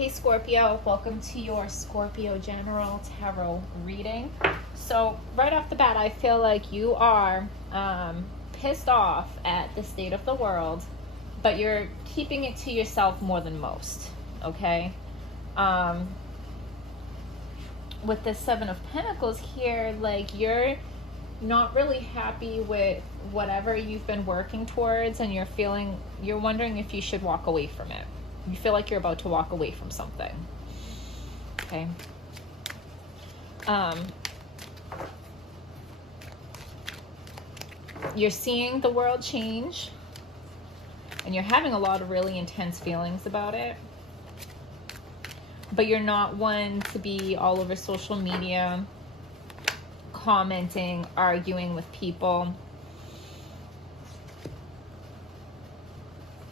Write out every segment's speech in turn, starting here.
Hey Scorpio, welcome to your Scorpio General Tarot reading. So right off the bat, I feel like you are pissed off at the state of the world, but you're keeping it to yourself more than most, okay? With the Seven of Pentacles here, like you're not really happy with whatever you've been working towards, and you're wondering if you should walk away from it. You feel like you're about to walk away from something. Okay. You're seeing the world change, and you're having a lot of really intense feelings about it. But you're not one to be all over social media, commenting, arguing with people.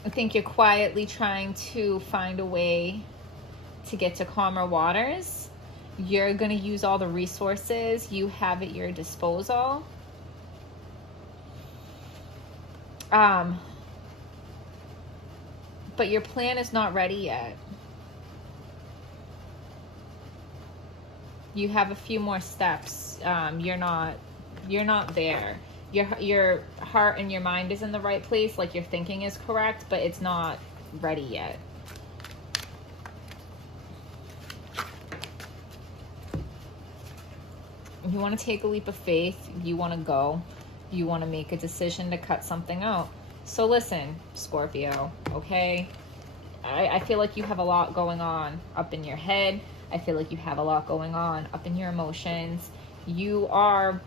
I think you're quietly trying to find a way to get to calmer waters. You're going to use all the resources you have at your disposal. But your plan is not ready yet. You have a few more steps. You're not there. Your heart and your mind is in the right place, like your thinking is correct, but it's not ready yet. You want to take a leap of faith. You want to go. You want to make a decision to cut something out. So listen, Scorpio, okay? I feel like you have a lot going on up in your head. I feel like you have a lot going on up in your emotions. You are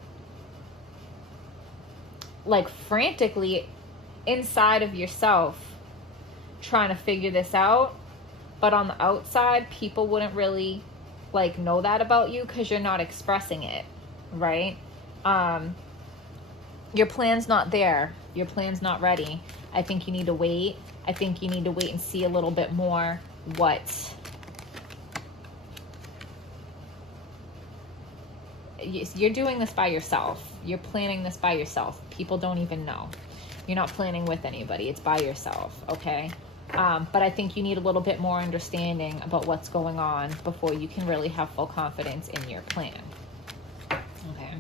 like frantically inside of yourself trying to figure this out, but on the outside people wouldn't really like know that about you because you're not expressing it, right? Your plan's not there. Your plan's not ready. I think you need to wait. I think you need to wait and see a little bit more what you're doing. This by yourself. You're planning this by yourself. People don't even know. You're not planning with anybody. It's by yourself, okay? But I think you need a little bit more understanding about what's going on before you can really have full confidence in your plan. Okay.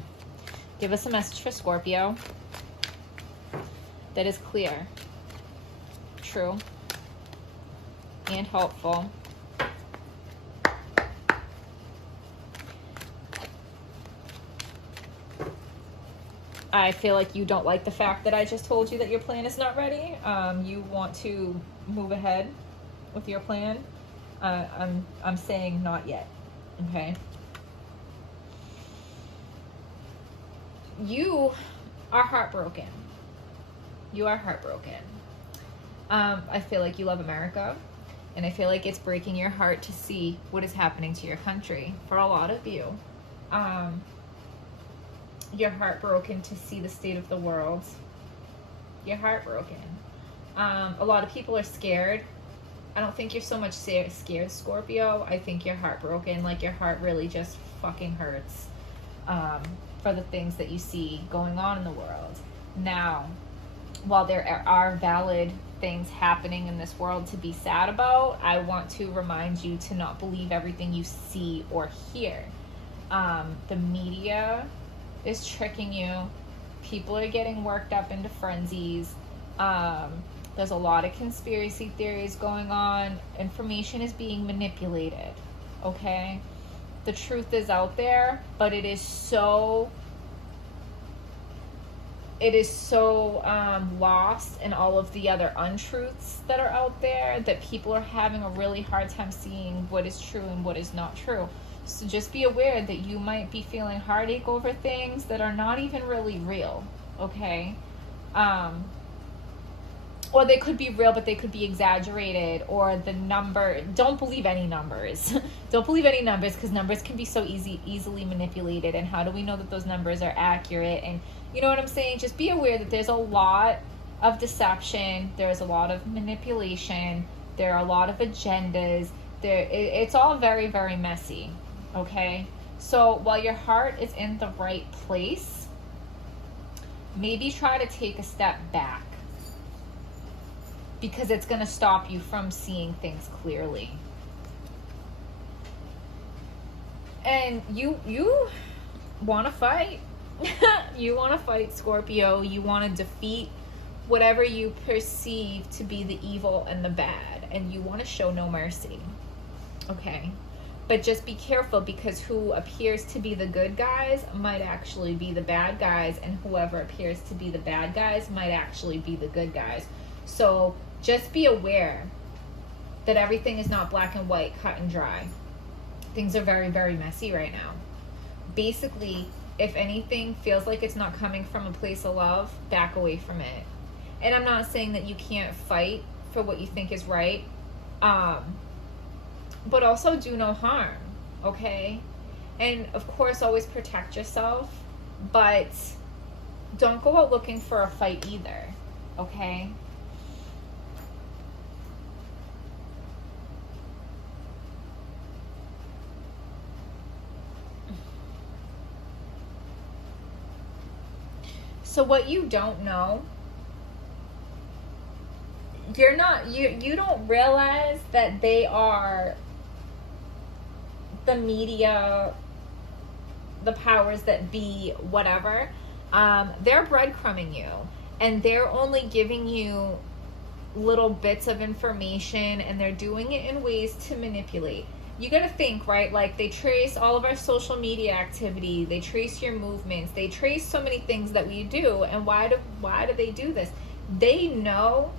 Give us a message for Scorpio that is clear, true, and helpful. I feel like you don't like the fact that I just told you that your plan is not ready. You want to move ahead with your plan. I'm saying not yet. Okay. You are heartbroken. You are heartbroken. I feel like you love America, and I feel like it's breaking your heart to see what is happening to your country. For a lot of you, you're heartbroken to see the state of the world. You're heartbroken. A lot of people are scared. I don't think you're so much scared, Scorpio. I think you're heartbroken. Like your heart really just fucking hurts for the things that you see going on in the world. Now, while there are valid things happening in this world to be sad about, I want to remind you to not believe everything you see or hear. The media is tricking you. People are getting worked up into frenzies. There's a lot of conspiracy theories going on. Information is being manipulated, okay? The truth is out there, but it is so lost in all of the other untruths that are out there that people are having a really hard time seeing what is true and what is not true. So just be aware that you might be feeling heartache over things that are not even really real, okay? Or they could be real, but they could be exaggerated, or the number. Don't believe any numbers. Don't believe any numbers, because numbers can be so easily manipulated. And how do we know that those numbers are accurate? And you know what I'm saying? Just be aware that there's a lot of deception. There's a lot of manipulation. There are a lot of agendas. It's all very, very messy. Okay, so while your heart is in the right place, maybe try to take a step back, because it's going to stop you from seeing things clearly. And you want to fight. You want to fight, Scorpio. You want to defeat whatever you perceive to be the evil and the bad, and you want to show no mercy. Okay? But just be careful, because who appears to be the good guys might actually be the bad guys, and whoever appears to be the bad guys might actually be the good guys. So just be aware that everything is not black and white, cut and dry. Things are very, very messy right now. Basically, if anything feels like it's not coming from a place of love, back away from it. And I'm not saying that you can't fight for what you think is right, but also do no harm, okay? And of course, always protect yourself, but don't go out looking for a fight either, okay? So what you don't know, you don't realize that they are the media, the powers that be, whatever. They're breadcrumbing you, and they're only giving you little bits of information, and they're doing it in ways to manipulate. You got to think, right? Like, they trace all of our social media activity, they trace your movements, they trace so many things that we do. And why do they do this? They know,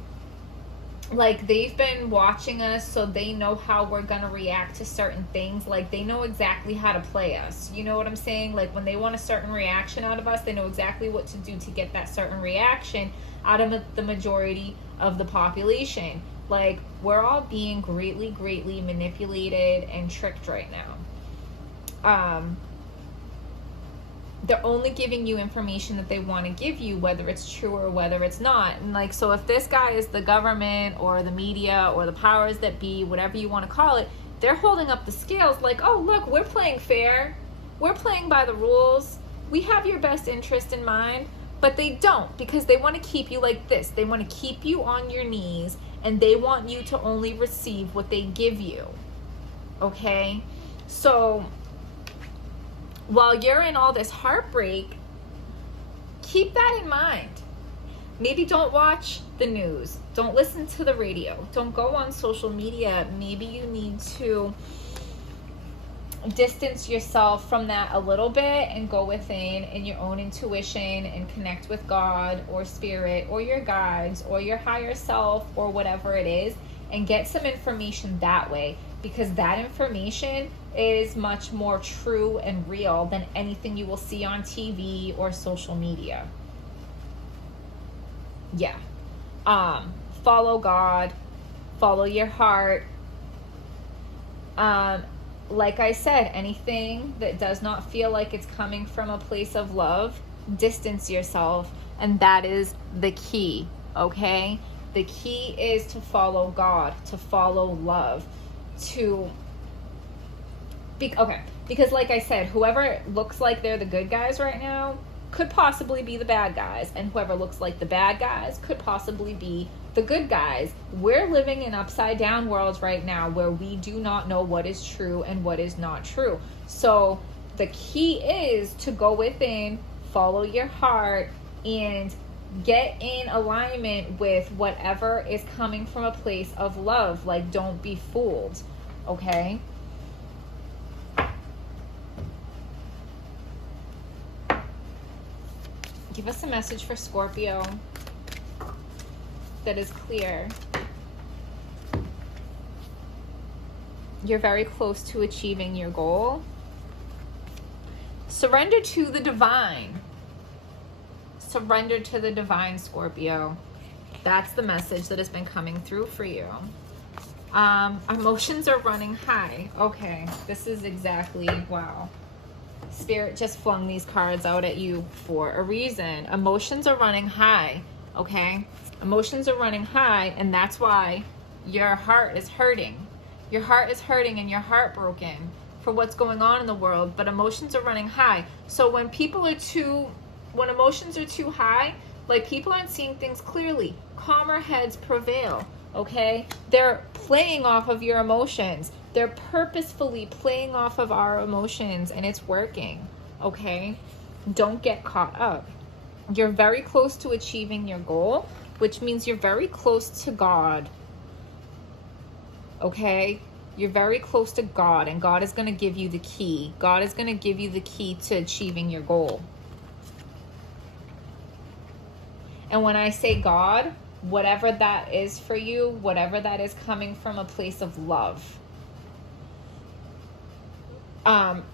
like, they've been watching us, so they know how we're gonna react to certain things. Like, they know exactly how to play us. You know what I'm saying? Like, when they want a certain reaction out of us, they know exactly what to do to get that certain reaction out of the majority of the population. Like, we're all being greatly, greatly manipulated and tricked right now. They're only giving you information that they want to give you, whether it's true or whether it's not. And like, so if this guy is the government or the media or the powers that be, whatever you want to call it, they're holding up the scales like, oh, look, we're playing fair. We're playing by the rules. We have your best interest in mind. But they don't, because they want to keep you like this. They want to keep you on your knees, and they want you to only receive what they give you. Okay? So while you're in all this heartbreak, keep that in mind. Maybe don't watch the news. Don't listen to the radio. Don't go on social media. Maybe you need to distance yourself from that a little bit and go within in your own intuition and connect with God or spirit or your guides or your higher self or whatever it is, and get some information that way, because that information is much more true and real than anything you will see on TV or social media. Yeah. Follow God, follow your heart. Like I said, anything that does not feel like it's coming from a place of love, distance yourself. And that is the key, okay? The key is to follow God, to follow love, because like I said, whoever looks like they're the good guys right now could possibly be the bad guys, and whoever looks like the bad guys could possibly be the good guys. We're living in upside down worlds right now where we do not know what is true and what is not true. So the key is to go within, follow your heart, and get in alignment with whatever is coming from a place of love. Like, don't be fooled, okay? Give us a message for Scorpio that is clear. You're very close to achieving your goal. Surrender to the divine. Surrender to the divine, Scorpio. That's the message that has been coming through for you. Emotions are running high. Okay, this is exactly, wow. Spirit just flung these cards out at you for a reason. Emotions are running high, okay? Emotions are running high, and that's why your heart is hurting. Your heart is hurting and you're heartbroken for what's going on in the world, but emotions are running high. So when emotions are too high, like, people aren't seeing things clearly. Calmer heads prevail. okay? They're playing off of your emotions. They're purposefully playing off of our emotions, and it's working, okay? Don't get caught up. You're very close to achieving your goal, which means you're very close to God, okay? You're very close to God, and God is going to give you the key. God is going to give you the key to achieving your goal. And when I say God, whatever that is for you, whatever that is coming from a place of love.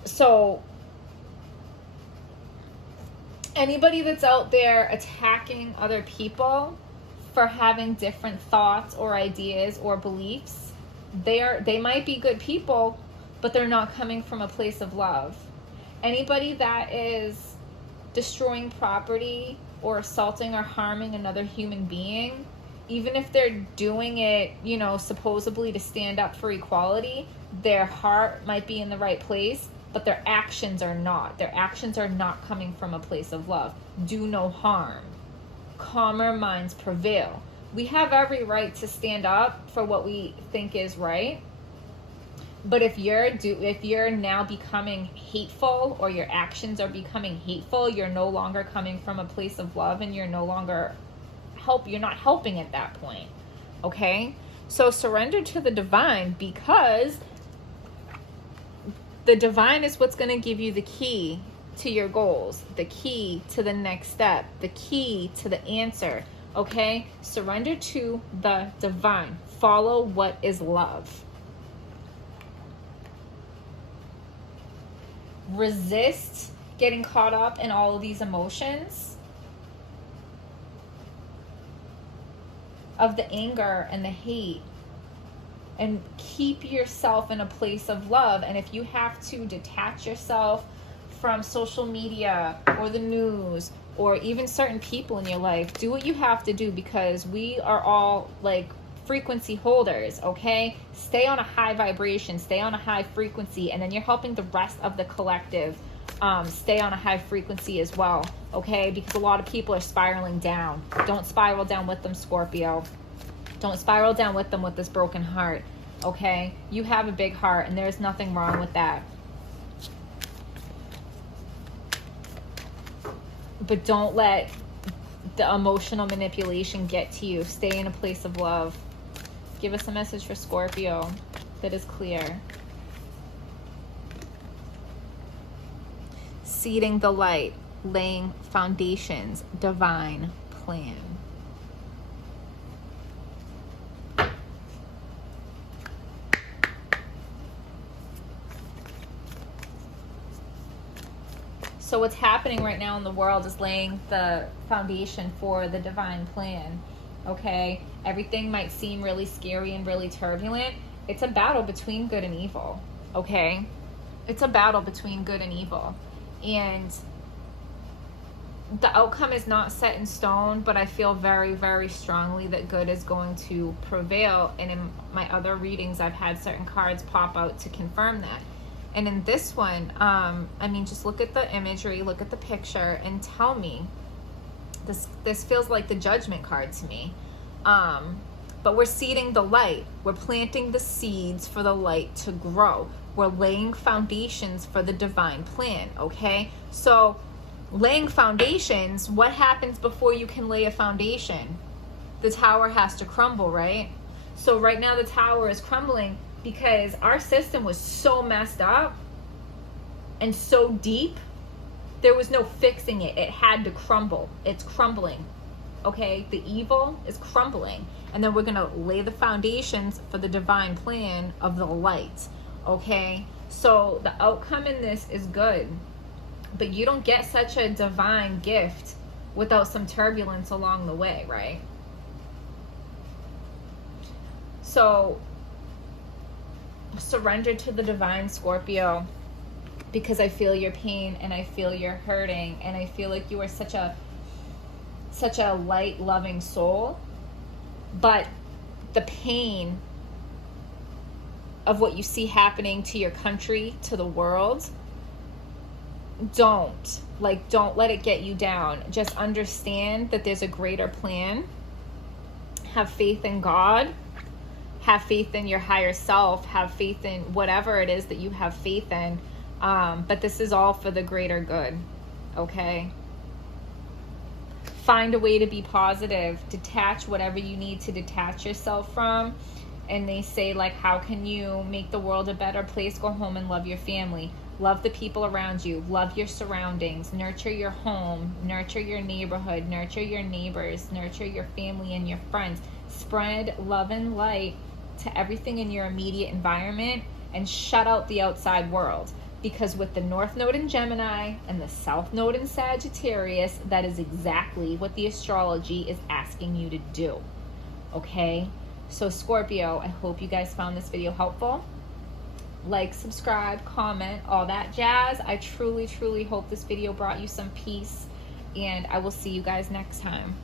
So anybody that's out there attacking other people for having different thoughts or ideas or beliefs, they might be good people, but they're not coming from a place of love. Anybody that is destroying property or assaulting or harming another human being, even if they're doing it, you know, supposedly to stand up for equality, their heart might be in the right place, but their actions are not. Their actions are not coming from a place of love. Do no harm. Calmer minds prevail. We have every right to stand up for what we think is right. But if you're now becoming hateful, or your actions are becoming hateful, you're no longer coming from a place of love, and you're not helping at that point. Okay? So surrender to the divine, because the divine is what's going to give you the key to your goals, the key to the next step, the key to the answer. Okay? Surrender to the divine. Follow what is love. Resist getting caught up in all of these emotions of the anger and the hate, and keep yourself in a place of love. And if you have to detach yourself from social media or the news or even certain people in your life, do what you have to do, because we are all like frequency holders, okay? Stay on a high vibration, stay on a high frequency, and then you're helping the rest of the collective stay on a high frequency as well, okay? Because a lot of people are spiraling down. Don't spiral down with them, Scorpio. Don't spiral down with them with this broken heart, okay? You have a big heart, and there's nothing wrong with that. But don't let the emotional manipulation get to you. Stay in a place of love. Give us a message for Scorpio that is clear. Seeding the light, laying foundations, divine plan. So what's happening right now in the world is laying the foundation for the divine plan. Okay? Everything might seem really scary and really turbulent. It's a battle between good and evil. Okay? It's a battle between good and evil. And the outcome is not set in stone, but I feel very, very strongly that good is going to prevail. And in my other readings, I've had certain cards pop out to confirm that. And in this one, just look at the imagery, look at the picture, and tell me. This feels like the Judgment card to me. But we're seeding the light. We're planting the seeds for the light to grow. We're laying foundations for the divine plan, okay? So laying foundations, what happens before you can lay a foundation? The tower has to crumble, right? So right now the tower is crumbling because our system was so messed up and so deep, there was no fixing it. It had to crumble. It's crumbling, okay? The evil is crumbling. And then we're going to lay the foundations for the divine plan of the light, okay? So the outcome in this is good. But you don't get such a divine gift without some turbulence along the way, right? So surrender to the divine, Scorpio, because I feel your pain and I feel your hurting, and I feel like you are such a light, loving soul. But the pain of what you see happening to your country, to the world, don't let it get you down. Just understand that there's a greater plan. Have faith in God, have faith in your higher self, have faith in whatever it is that you have faith in. But this is all for the greater good, okay? Find a way to be positive. Detach whatever you need to detach yourself from. And they say, like, how can you make the world a better place? Go home and love your family. Love the people around you. Love your surroundings. Nurture your home. Nurture your neighborhood. Nurture your neighbors. Nurture your family and your friends. Spread love and light to everything in your immediate environment and shut out the outside world. Because with the North Node in Gemini and the South Node in Sagittarius, that is exactly what the astrology is asking you to do. Okay? So Scorpio, I hope you guys found this video helpful. Like, subscribe, comment, all that jazz. I truly, truly hope this video brought you some peace. And I will see you guys next time.